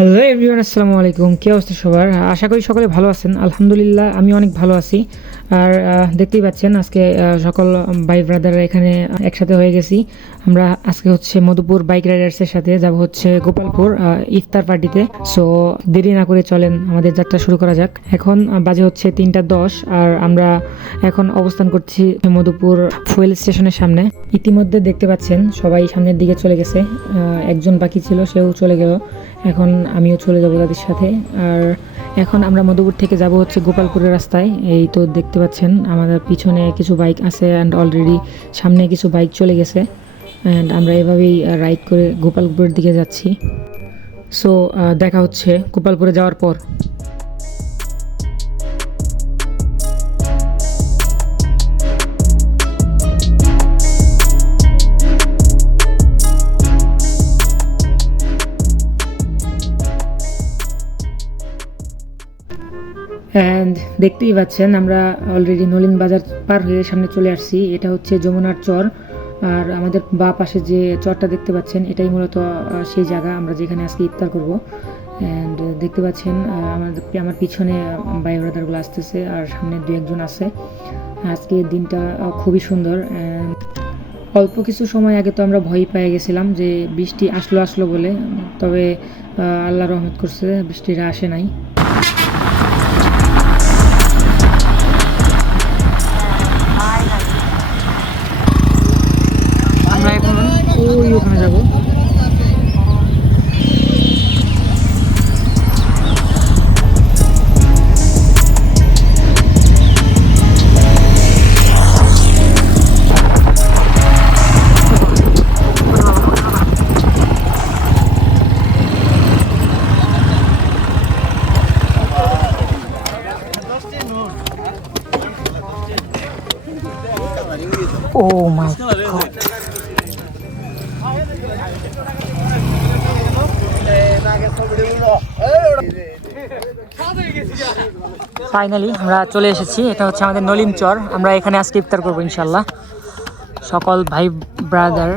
Hello everyone, আসসালামু আলাইকুম। কী অবস্থা সবার? আশা করি সকলে ভালো আছেন। আলহামদুলিল্লাহ আমি অনেক ভালো আছি। আর দেখতেই পাচ্ছেন আজকে সকল ভাই ব্রাদাররা এখানে একসাথে হয়ে গেছি। আমরা আজকে হচ্ছে মধুপুর বাইক রাইডার্সের সাথে যাব হচ্ছে গোপালপুর ইফতার পার্টিতে। সো দেরি না করে চলেন আমাদের যাত্রা শুরু করা যাক। এখন বাজে হচ্ছে 3:10 আর আমরা এখন অবস্থান করছি মধুপুর ফুয়েল স্টেশনের সামনে। ইতিমধ্যে দেখতে পাচ্ছেন সবাই সামনের দিকে চলে গেছে। একজন বাকি ছিল, সেও চলে গেল। এখন আমিও চলে যাব তাদের সাথে। আর এখন আমরা মধুপুর থেকে যাব হচ্ছে গোপালপুরের রাস্তায়। এই তো দেখতে পাচ্ছেন আমাদের পিছনে কিছু বাইক আছে অ্যান্ড অলরেডি সামনে কিছু বাইক চলে গেছে। অ্যান্ড আমরা এভাবেই রাইড করে গোপালপুরের দিকে যাচ্ছি। সো দেখা হচ্ছে গোপালপুরে যাওয়ার পর। অ্যান্ড দেখতেই পাচ্ছেন আমরা অলরেডি নলিন বাজার পার হয়ে সামনে চলে আসছি। এটা হচ্ছে যমুনার চর। আর আমাদের বা পাশে যে চরটা দেখতে পাচ্ছেন এটাই মূলত সেই জায়গা আমরা যেখানে আজকে ইফতার করব। অ্যান্ড দেখতে পাচ্ছেন আমার পিছনে ভাই ব্রাদারগুলো আসতেছে আর সামনে দু একজন আছে। আজকে দিনটা খুবই সুন্দর। অ্যান্ড অল্প কিছু সময় আগে তো আমরা ভয় পেয়ে গেছিলাম যে বৃষ্টি আসলো বলে, তবে আল্লাহ রহমত করছে, বৃষ্টিটা আসে নাই। আমরা এখন ওখানে যাব। Oh my God. ফাইনালি আমরা চলে এসেছি। এটা হচ্ছে আমাদের নলিন চর। আমরা এখানে আজকে ইফতার করবো ইনশাল্লাহ, সকল ভাই ব্রাদার।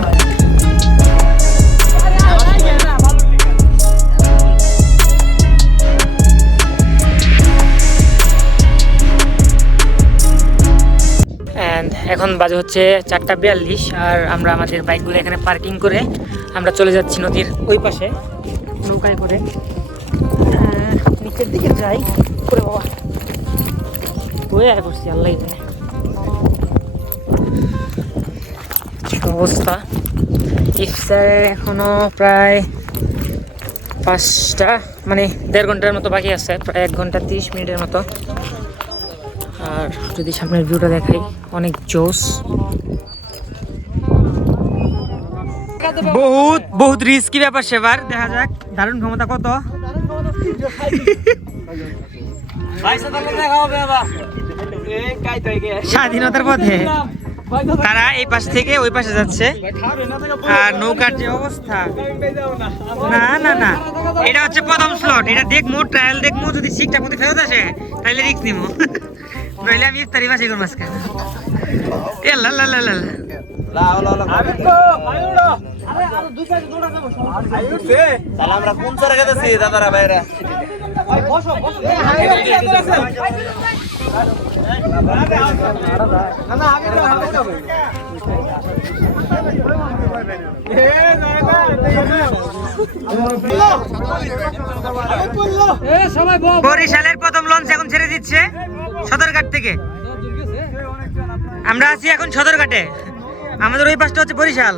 এখন বাজে হচ্ছে 4:42 আর আমরা আমাদের বাইকগুলো এখানে পার্কিং করে আমরা চলে যাচ্ছি নদীর ওই পাশে নৌকায় করে। নিচের দিকে যাই করে বাবা বয়ে আয় করছি, আল্লাহ জানে অবস্থা। ইফতারের এখনো প্রায় 5টা মানে 1.5 ঘন্টার মতো বাকি আছে, প্রায় 1 ঘন্টা 30 মিনিটের মতো। আর যদি সামনের ভিউটা দেখাই, অনেক জোস, বহুত রিস্কি ব্যাপার সেবার। দেখা যাক দারুণ ক্ষমতা কত। স্বাধীনতার পথে তারা এই পাশ থেকে ওই পাশে যাচ্ছে। আর নৌকার যে অবস্থা, না না না, এটা হচ্ছে প্রথম স্লট। এটা দেখবো, ট্রায়াল দেখবো, যদি ঠিকঠাক মতো ফেরত আসে তাহলে রিস্ক নিবো, নইলে আমি ইফতারি বাসি করবো আজকে। আমরা কোন চরে গেছি দাদারা ভাইরা? বরিশালের প্রথম লঞ্চ এখন ছেড়ে দিচ্ছে সদরঘাট থেকে। আমরা আছি এখন সদরঘাটে, আমাদের ওই পাশটা হচ্ছে বরিশাল।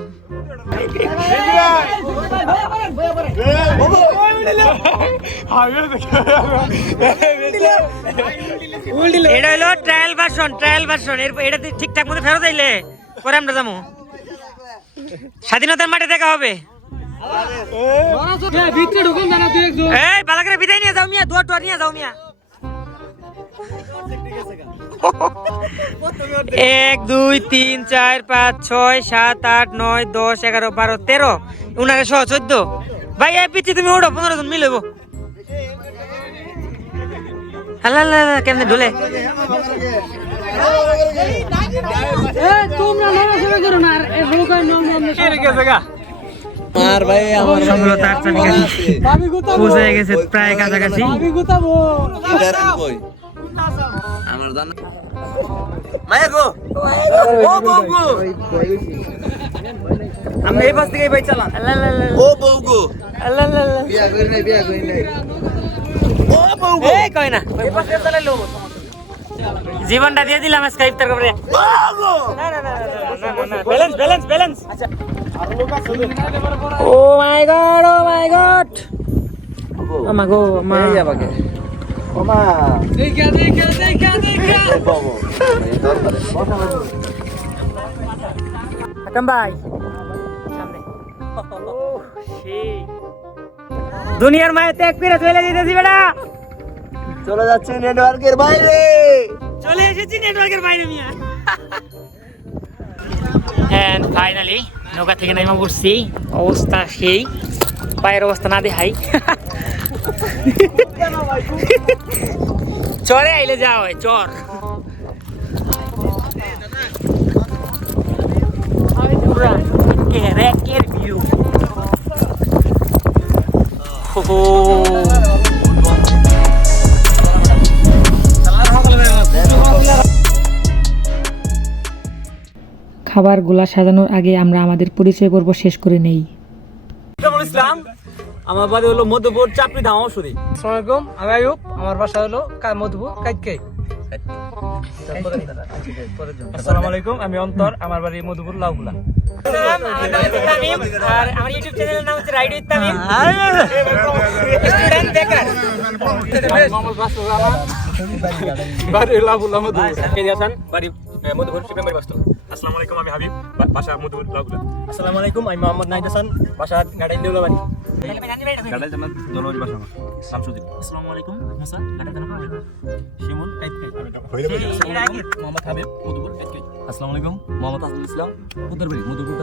এটা হলো ট্রায়াল ভার্সন। এটা ঠিকঠাক মতো ফেরত আইলে পরে আমরা যাবো স্বাধীনতার মাঠে দেখা হবে। এই ভালো করে বিদায় নিয়ে যাও মিয়া, দোয়া নিয়ে যাও মিয়া। 1 2 3 4 5 6 7 8 9 10 11 12 13 19 14 ভাই এই পিছি তুমি ওড়ো, 15 জন মিলবো। হালা কেমনে ঢোলে তোমরা লড়াচড়া করো না। আর নৌকায় নাম আর ভাই আমার সফলতা পৌঁছে গেছে প্রায় কাছাকাছি। আমার জান মায়া গো ও বউগো আমরা এই পাশ থেকে ভাই চালান। ও বউগো বিয়া করি নাই ও বউগো এই কই না এই পাশ থেকে চালাইলো জীবনটা দিয়ে দিলাম আজকে ইফতার করে। বউগো না ব্যালেন্স আচ্ছা ও মাই গড আমা গো মা ওমা দেখা বউগো হাকাম ভাই সামনে ও সেই দুনিয়ার মায়ে ত্যাগ করে চলে যেতেছি বেটা। চলে যাচ্ছে নেটওয়ার্কের বাইরে চলে এসেছি নেটওয়ার্কের বাইরে মিয়া। এন্ড ফাইনালি নৌকা থেকে নামা পড়ছি, অবস্থা সেই, পায়ের অবস্থা না দেখাই। চরে আইলে যাওয়া হয় চর। রেকের ভিউ খাবারগুলা সাজানোর আগে আমরা আমাদের পরিচয় পর্ব শেষ করে নেই। ইসলাম, আমার বাড়ি হলো মধুপুর চাপড়ি ধামাশুরি। আসসালামু আলাইকুম, আমি আয়ুব, আমার বাসা হলো মধুপুর কাইতকাই। আসসালামু আলাইকুম, আমি অন্তর, আমার বাড়ি মধুপুর লাউগুলা। আর আমার ইউটিউব চ্যানেলের নাম হচ্ছে রাইড উইথ তামিম। স্টুডেন্ট বেকার। বাড়ি লাউগুলা মধুপুর। কেজি হাসান, বাড়ি মধুপুর শিবের বাস্তব। আসসালামু আলাইকুম, আমি হাবিব, বাসা মধুপুর লাউগুলা। আসসালামু আলাইকুম, আমি মোহাম্মদ নাহিদ হাসান, বাসা গাড়াইল দেউলাবাড়ি। গাড়াই জামাত দলবাড়ি বাসা আমার শামসুদ্দিন। আসসালামু আলাইকুম, হাসান গাড়াইল দেউলাবাড়ি। শিমুল কাইতকাই। মোহাম্মদ হাবিব, মধুপুর কাইতকাই। আসসালামু আলাইকুম, মোহাম্মদ আজমল ইসলাম, পুত্রবাড়ি মধুপুর।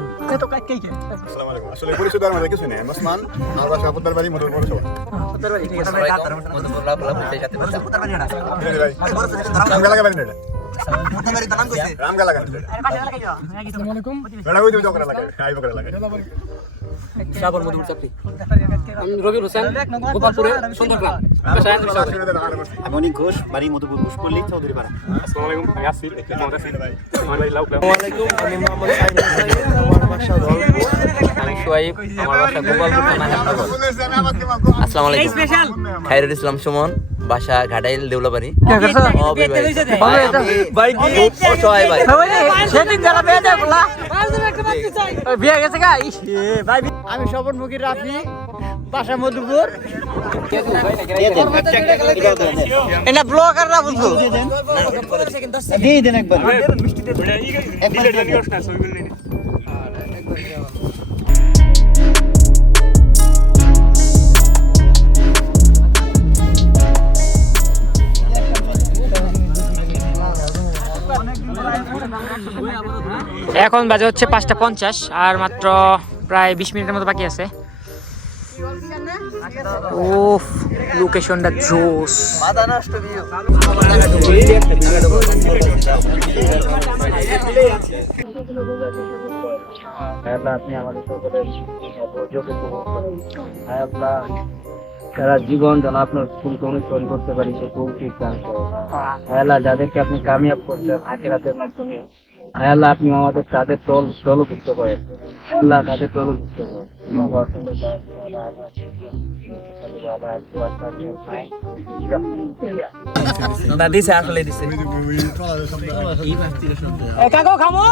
তো কাইতকাই কে? আসসালামু আলাইকুম। আসলে পরিচয় দেওয়ার মধ্যে কিছু নেই। আমি ওসমান, আমার বাসা পুত্রবাড়ি মধুপুর পৌরসভা। পুত্রবাড়ি, ঠিক আছে। মধুপুর লাউগুলা বলতে সাথে পুত্রবাড়ি না ঠিক আছে ভাই। রামগালা বাড়ি নেড়া। পুত্রবাড়ি দাম কইছে রামগালা গান নেড়া। আসসালামু আলাইকুম, বেড়া হইতে যাও করে লাগে। আই বকরে লাগে। শাহপুর মধুপুর চাপড়ি। আমি রবিউল হোসেন, গোপালপুরে সুন্দর গ্রাম। আমি অনিক ঘোষ, বাড়ি মধুপুর ঘোষপল্লী চৌধুরী পাড়া। আসসালামু আলাইকুম, আমি আসিফ, মোহাম্মদ আসিফ ভাই। আমার বাড়ি লাউগুলা। আসসালামু আলাইকুম, আমি মোহাম্মদ সাইদ হোসেন, আমার বাসা রংপুর। আমি সোহাইব, আমার বাসা গোপালপুর থানা হেমনগর। আসসালামু আলাইকুম, খায়রুল ইসলাম সুমন, বাসা ঘাটাইল দেউলাবাড়ি। ভাই কি অসহায় ভাই সেদিন যারা বিয়ে দেয় বলা বিয়ে গেছে গা ভাই। আমি স্বপনমুখী রাফি, বাসা মধুপুর। এটা ব্লগার না বলছো দিয়ে দেন একবার। এখন বাজে হচ্ছে 5:50 আর মাত্র প্রায় 20 মিনিটের মতো বাকি আছে। ওফ, লোকেশনটা জোস। মাথা নষ্ট ভিউ আপনি আমাদের সকলের যোগ্য সারা জীবন যেন আপনার ফুলকে অনুসরণ করতে পারি সে তৌফিক দান করেন। আল্লাহ যাদেরকে আপনি কামিয়াব করছেন আখিরাতের মাধ্যমে, আল্লাহ আপনি আমাদের তাদের দলভুক্ত করেন। আল্লাহ তাদের দলভুক্ত করেন। দিছে আসলে দিছে কাকু খামো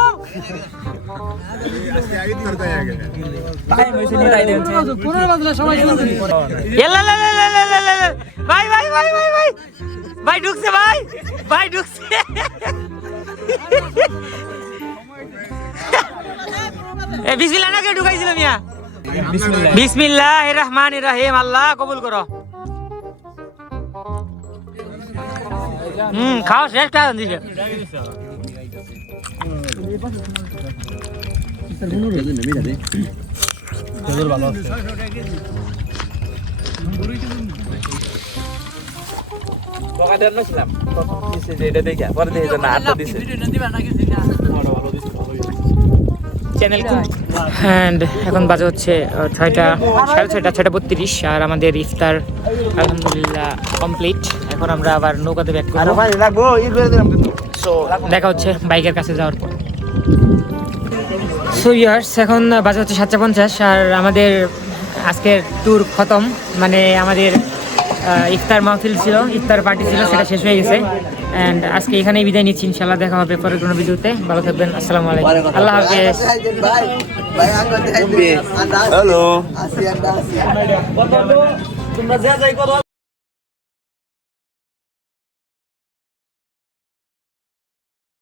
ভাই ভাই ভাই ভাই ভাই ভাই ঢুকছে ভাই ঢুকছে। বিসমিল্লাহ না কে ঢুকাইছিল মিয়া? বিসমিল্লাহির রহমানির রহিম। আল্লাহ কবুল করো। খাও শেষ টাইম দিছে। চ্যানেল অ্যান্ড এখন বাজে হচ্ছে 6টা, সাড়ে 6টা, 6:32, আর আমাদের ইফতার আলহামদুলিল্লাহ কমপ্লিট। এখন আমরা আবার নৌকাতে ব্যাক করবো। সো দেখা হচ্ছে বাইকের কাছে যাওয়ার পর। সো ইয়ার্স, এখন বাজে হচ্ছে 7:50, আর আমাদের আজকের ট্যুর খতম। মানে আমাদের ইফতার মাহফিল ছিল, ইফতার পার্টি ছিল, সেটা শেষ হয়ে গেছে। অ্যান্ড আজকে এখানেই বিদায় নিচ্ছি। ইনশাল্লাহ দেখা হবে পরের কোনো ভিডিওতে। ভালো থাকবেন। আসসালামু আলাইকুম, আল্লাহ হাফেজ। হ্যালো। তোমরা যা যাই করো।